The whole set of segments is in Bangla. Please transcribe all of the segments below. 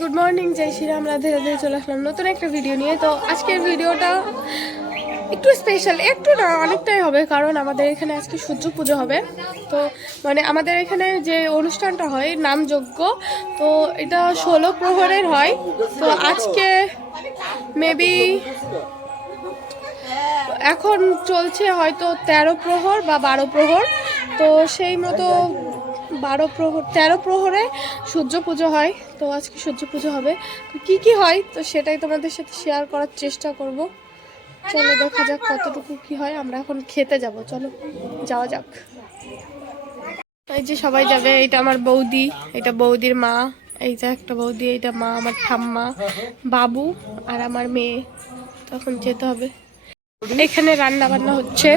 গুড মর্নিং জয় শ্রীরাম রাধে রাধে চলে আসলাম নতুন একটা ভিডিও নিয়ে। তো আজকের ভিডিওটা একটু স্পেশাল একটু না, অনেকটাই হবে, কারণ আমাদের এখানে আজকে সূর্য পুজো হবে। তো মানে আমাদের এখানে যে অনুষ্ঠানটা হয় নামযজ্ঞ তো এটা ষোলো প্রহরের হয়। তো আজকে মেবি এখন চলছে হয়তো তেরো প্রহর বা বারো প্রহর। তো সেই মতো বারো প্রহর, তেরো প্রহরে সূর্য পুজো হয়। তো আজকে সূর্য পুজো হবে। তো কী কী হয়? তো সেটাই তোমাদের সাথে শেয়ার করার চেষ্টা করব। চলো দেখা যাক কতটুকু কি হয়। আমরা এখন খেতে যাব। চলো, যাওয়া যাক। এই যে সবাই যাবে। এটা আমার বৌদি এটা বৌদির মা, এইটা একটা বৌদি, এইটা মা, আমার ঠাম্মা, বাবু আর আমার মেয়ে। তখন যেতে হবে। এখানে রান্না বান্না হচ্ছে।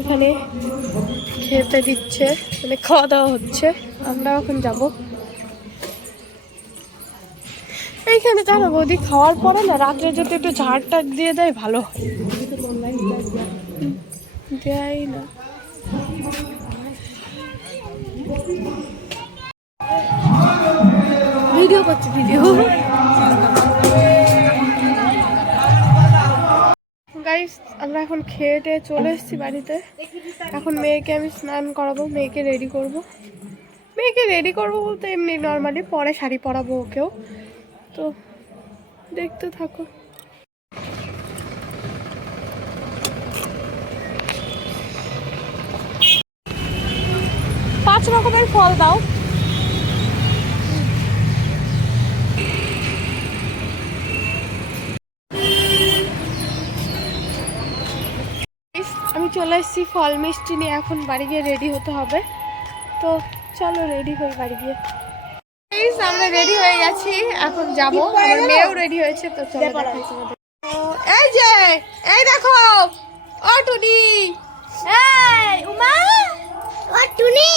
এখানে খেতে দিচ্ছে মানে খাওয়া দাওয়া হচ্ছে। আমরা এখন যাব। এইখানে জানো বৌদি, খাওয়ার পরে না রাত্রে যদি একটু ঝাড় টাড় দিয়ে দেয়, ভালো দেয় না। ভিডিও করছি, ভিডিও। গাইস আমরা এখন খেয়ে টেয়ে চলে এসেছি বাড়িতে। এখন মেয়েকে আমি স্নান করাবো, মেয়েকে রেডি করব। মেয়েকে রেডি করব বলতে এমনি নর্মালি পরে শাড়ি পরাবো ওকেও। তো দেখতে থাকো। পাঁচ রকমের ফল দাও Guys, আমি চলে এসেছি ফল মিষ্টি নিয়ে। এখন বাড়ি গিয়ে রেডি হতে হবে। তো চলো রেডি হই বাড়ি গিয়ে। আমরা রেডি হয়ে গেছি। এখন যাব। আমার মেয়েও রেডি হয়েছে তো চলো এই যে এই দেখো ও টুনি এই উমা। ও টুনি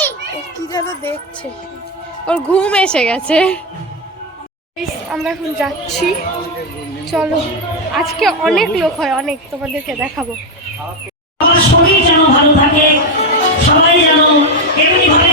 কি যেন দেখছে। ওর ঘুম এসে গেছে। আমরা এখন যাচ্ছি। চলো আজকে অনেক লোক হয় অনেক। তোমাদেরকে দেখাবো। আমার শরীর যেন ভালো থাকে সবাই যেন এমনি ভাবে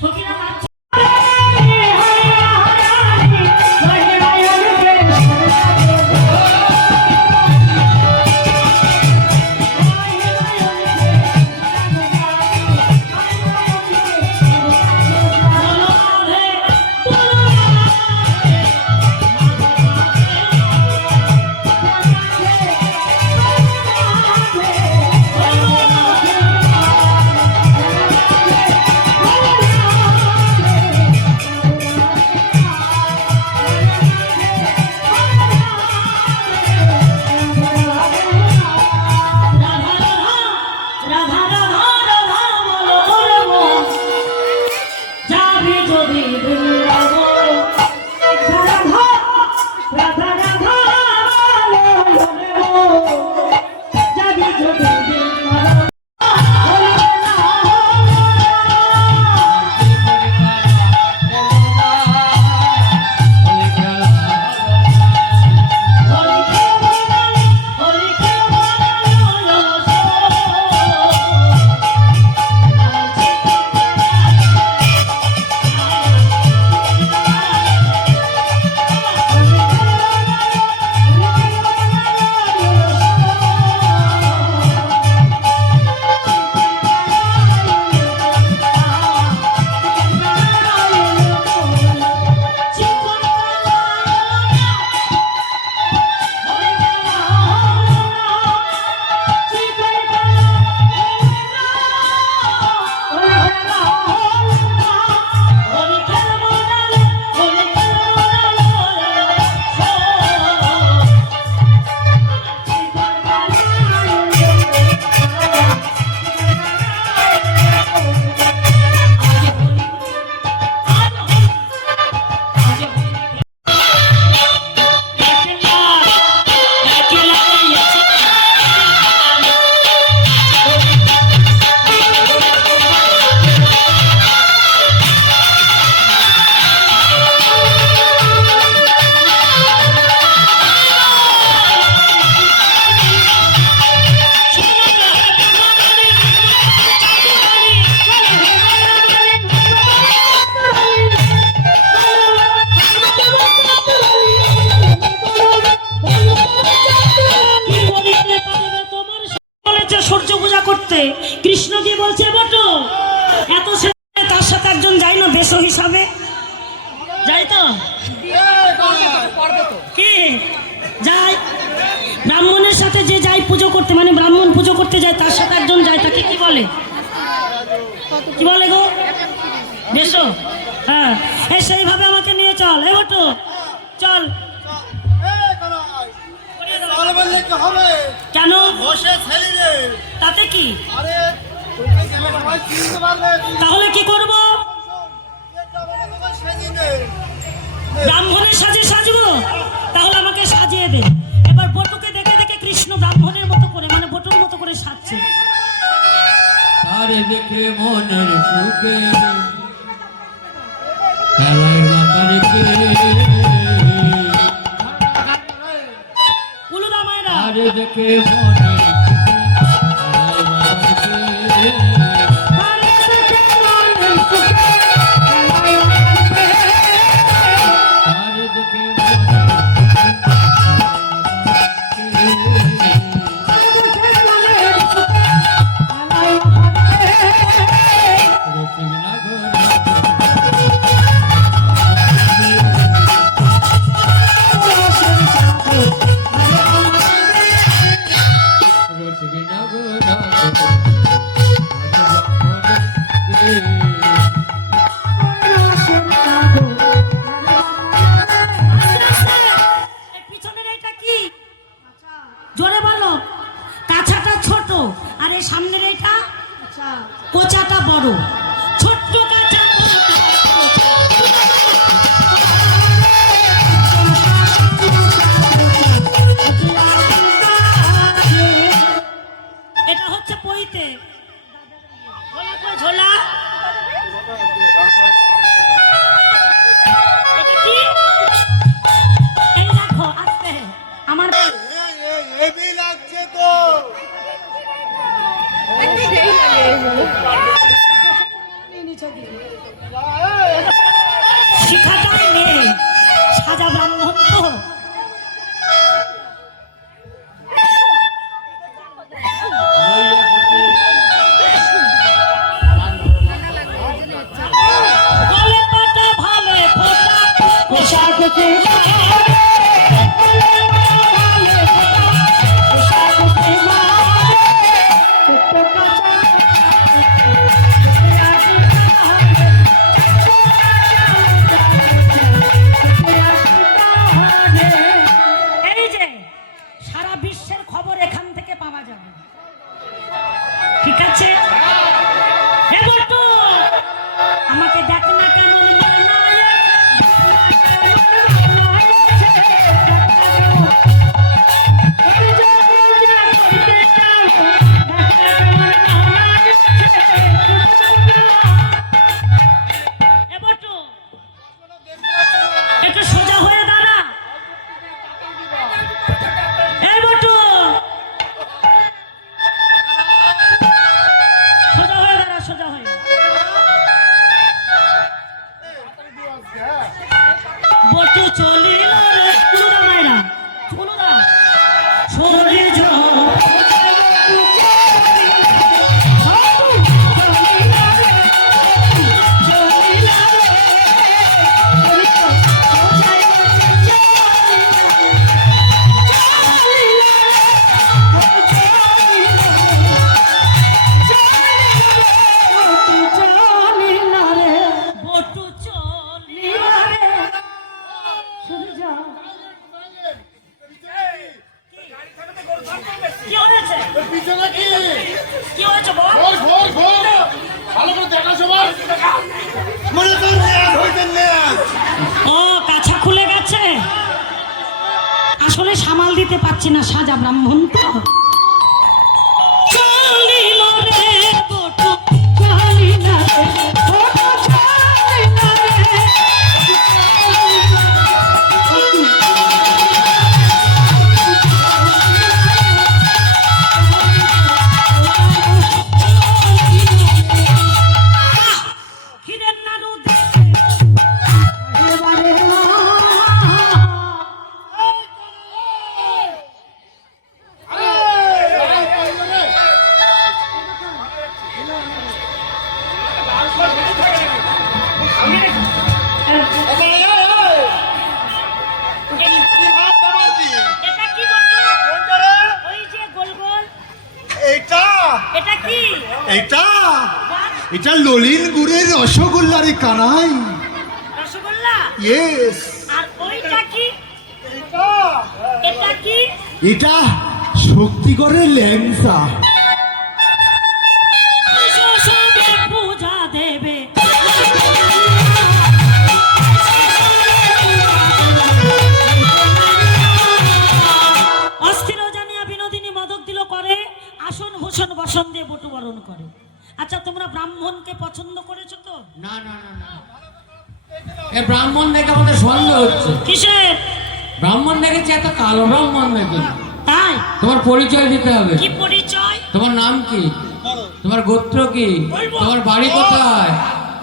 সতীনাথ তাহলে কি করব? ব্রাহ্মণের সাজে সাজবো? তাহলে আমাকে সাজিয়ে দেন। এবার বটুকে দেখে দেখে কৃষ্ণ ব্রাহ্মণের মতো করে মানে বটুর মতো করে সাজছে। দেখে মনের সুখে শিখাটা মেয়ে সাজা ব্রাহ্মণ তো। সাজা ব্রাহ্মণ তো রসগোল্লা কানাই? রসগোল্লা? ইয়েস আর ওইটা কি? এটা। কি? এটা শক্তিগড়ের ল্যাংসা শ্বশুরে পূজা দেবে। অস্থির জানিয়া বিনোদিনী মদক দিল করে। আসন ভূষণ বসন দিয়ে বটু বরণ করে। আচ্ছা তোমরা ব্রাহ্মণকে পছন্দ করেছ তো? না না না না। এ ব্রাহ্মণ দেখে আমাদের সন্দেহ হচ্ছে। কিসের? ব্রাহ্মণ দেখেছি এত কালো ব্রাহ্মণ দেখে। তাই? তোমার পরিচয় দিতে হবে। কি পরিচয়? তোমার নাম কি? তোমার গোত্র কি? তোমার বাড়ি কোথায়?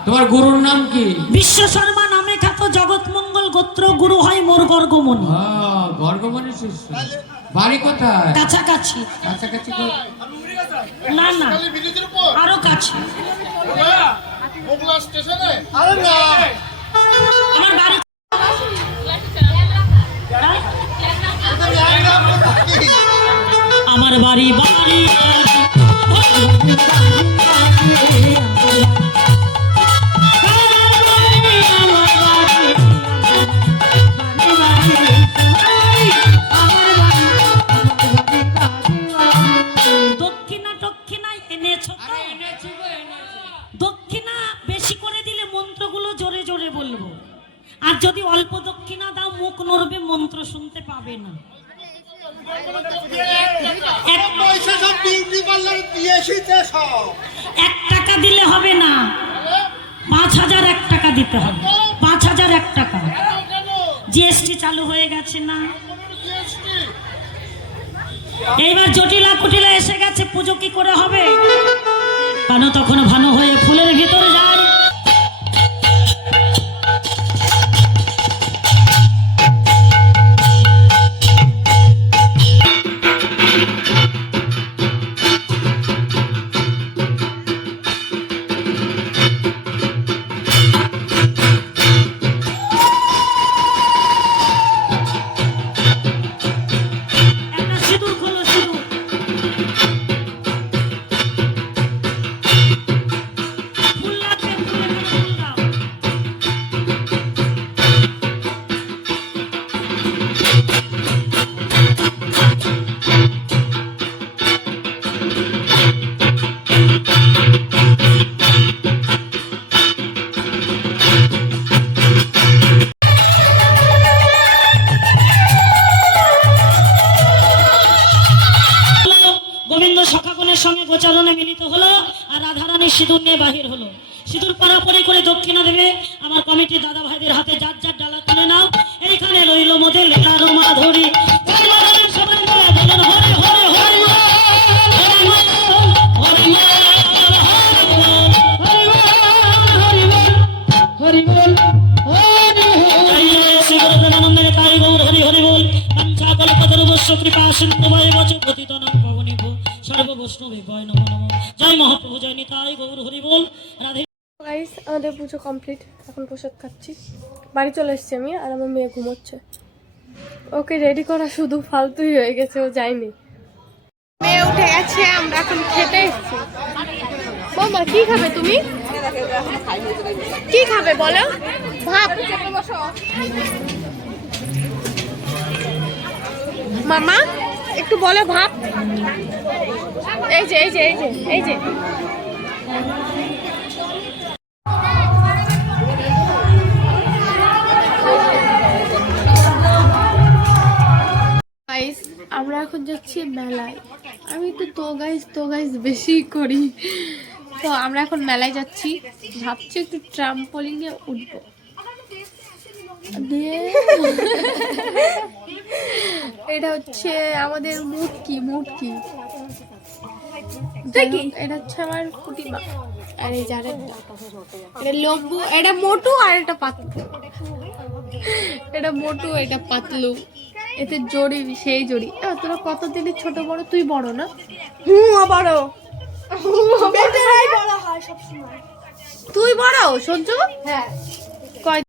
তোমার গুরুর নাম কি? বিশ্ব শর্মা নামে খ্যাত জগৎ মঙ্গল গোত্র গুরু হয় মোর গর্গমণি। আহ, গর্গমণি শিষ্য। বাড়ি কোথায়? কাছাকাছি। কাছাকাছি না না। আরও কাছে। আমার বাড়ি আমার বাড়ি বাড়ি। এইবার জটিলা কুটিলা এসে গেছে, পুজো কি করে হবে? কেন তখন ভানো হয়ে ফুলের ভিতরে যায়। গাইস আমাদের পুজো কমপ্লিট এখন প্রসাদ খাচ্ছি। বাড়ি চলে এসেছি আমি, আর আমার মেয়ে ঘুমোচ্ছে। ওকে রেডি করা শুধু ফালতুই হয়ে গেছে, ও যায়নি। মেয়ে উঠে গেছে, আমরা এখন খেতে এসেছি। বৌমা, কি খাবে তুমি? কি খাবে বলো? ভাত। মামা, একটু বলো ভাত। এই যে এই যে এই যে এই যে। আমরা এখন যাচ্ছি মেলায়। আমি তো তো গাইস তো গাইস বেশি করি। তো আমরা এখন মেলায় যাচ্ছি। ভাবছি একটু ট্রাম্পলিংয়ে উঠবো। দিয়ে এটা হচ্ছে আমাদের মুটকি মুটকি। যাই এটা হচ্ছে আমার কুটিমা আর এই জারেরটা এটা লম্বু এটা মোটু আর এটা পাতলু। এটা মোটু এটা পাতলু। এতে জড়ি সেই জড়ি। তোরা কত দিনের ছোট বড়? তুই বড় না? হুম বড়। তুই বড় সহ্য হ্যাঁ। কয়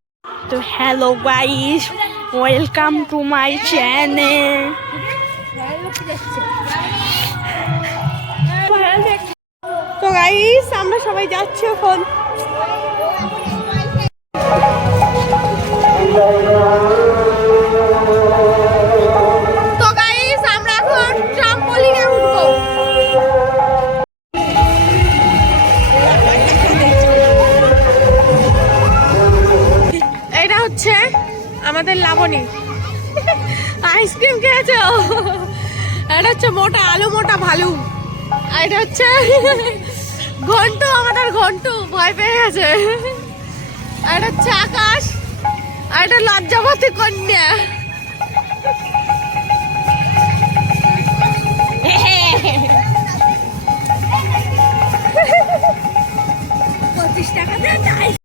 তো hello guys welcome to my channel. Guys আমরা সবাই যাচ্ছি এখন। তো গাইস আমরা এখন হচ্ছে আমাদের লাবণী। আইসক্রিম খেয়েছো? এটা হচ্ছে মোটা, আলু মোটা ভালু। আর এটা হচ্ছে ঘন্টু, আমাদের ঘন্টু, ভয় পেয়ে গেছে। আর এটা হচ্ছে আর এটা লজ্জাবতী কন্যা। পঁচিশ টাকা দিয়ে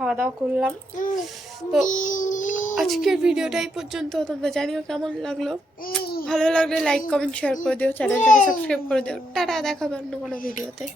খাওয়া দাওয়া করলাম। তো আজকের ভিডিওটাই পর্যন্ত। তোমরা জানিও কেমন লাগল? ভালো লাগলে লাইক কমেন্ট শেয়ার করে দিও। চ্যানেলটাকে সাবস্ক্রাইব করে দিও। টাটা দেখাবে অন্য কোনো ভিডিওতে।